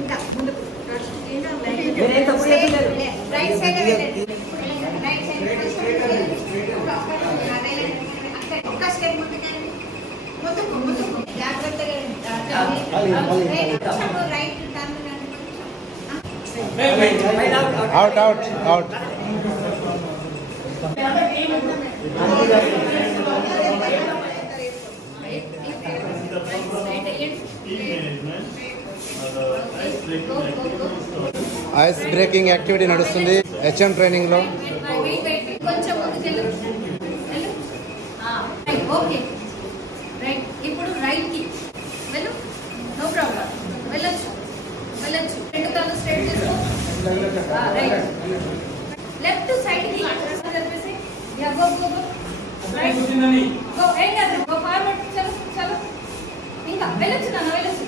ఇంకా ముందుకు right side ఒక్క స్టెప్ ముందుకు ముందుకు జాగ్రత్తగా right out out out ice breaking activity నడుస్తుంది హెచ్ఎం ట్రైనింగ్ లో. కొంచెం ముందుకెళ్ళు. Okay right. ఇప్పుడు రైట్ కి వెళ్ళు. No problem. వెళ్ళొచ్చు వెళ్ళొచ్చు. రెండు కాళ్ళు స్ట్రైట్ చేసుకో. రైట్. లెఫ్ట్ సైడ్ కి చెప్పేసి yeah go go go. Right go. ఏం కాదు. Go forward. చలో చలో. ఇంకా వెళ్ళొచ్చు నాన్న వెళ్ళొచ్చు.